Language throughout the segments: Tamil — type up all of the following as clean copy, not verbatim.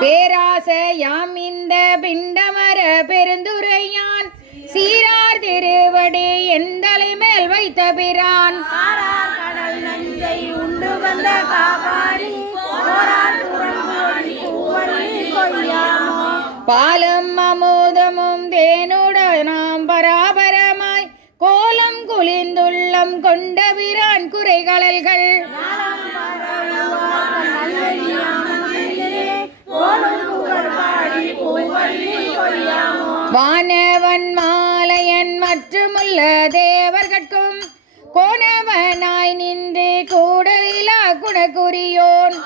பேராசையாம் இந்த பிண்டமர பெருந்துரையான் சீரார் திருவடி என் தலை மேல் வைத்த பிரான் கடல் நஞ்சை உண்டு வந்த காபாடி பாலும் அமுதமும் தேனுடனாம் பராபரமாய் கோலம் குளிந்துள்ளம் கொண்ட பிரான் குறைகளல்கள் வானவன் மாலையன் மற்றுமுள்ள தேவர்கட்கும் கோணவனாய் நின்று கூடலிலா குணகுரியோன்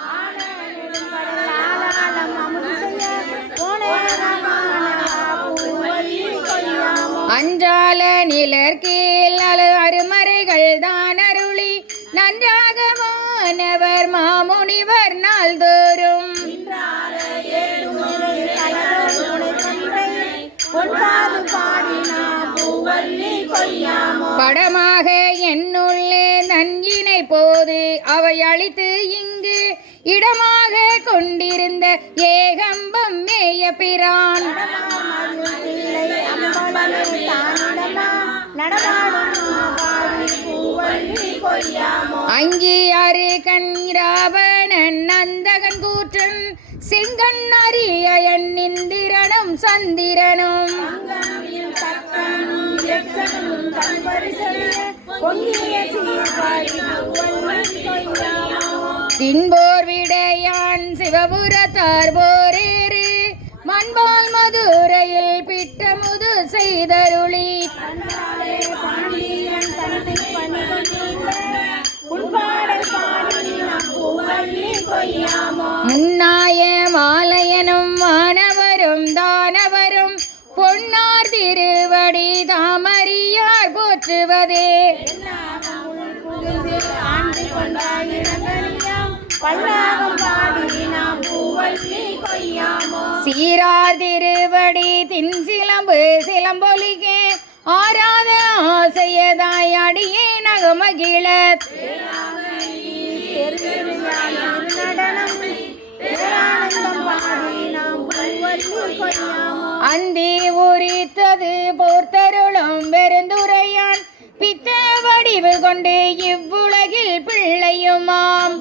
அஞ்சால நிலர் கீழ் அருமறைகள் தான் அருளி நன்றாக வானவர் மாமுனிவர் நாள்தோறும் படமாக என்னுள்ளே நஞ்சினை போது அவை அழித்து இங்கு இடமாக கொண்டிருந்த ஏகம்பம் மேய பிரான் அங்கி அரு கண்ராவணன் நந்தகன் கூற்றன் செங்கண் அரியன் இந்திரனும் சந்திரனும் தின்போர் விடையான் சிவபுரத்தார் போரேறு மண்பால் மதுரையில் பிட்டமுது செய்தருளி முன்னாய மாலையனும் வானவரும் தானவரும் பொன்னார் திருவடி தாமறியார் போற்றுவதே சீரார் திருவடி தின் சிலம்பு சிலம்பொலிகே ஆராத ஆசையதாய் அடியே நகமகிழ அந்தி உரித்தது போர்த்தருளும் பெருந்துரையான் பித்த வடிவு கொண்டு இவ்வுலகில் பிள்ளையுமாம்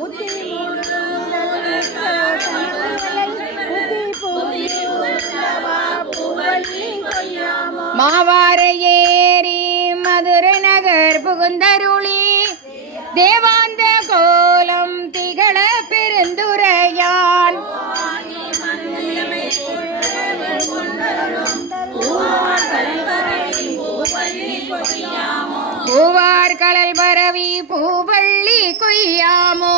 மாவார ஏரி மதுரை நகர் புகுந்தருளி தேவாந்த கோலம் திகழ பெருந்துரையான் பூவார் கடல் பரவி பூவள்ளி கொய்யாமோ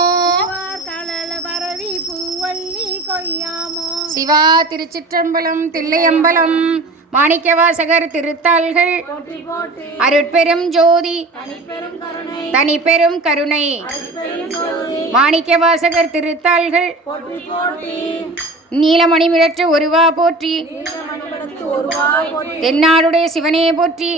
சிவா திருச்சிற்றம்பலம் தில்லையம்பலம் மாணிக்கவாசகர் திருத்தாள்கள் அருட்பெரும் ஜோதி தனிப்பெரும் கருணை மாணிக்கவாசகர் திருத்தாள்கள் நீலமணி மிரற்ற ஒருவா போற்றி தென்னாடுடைய சிவனே போற்றி.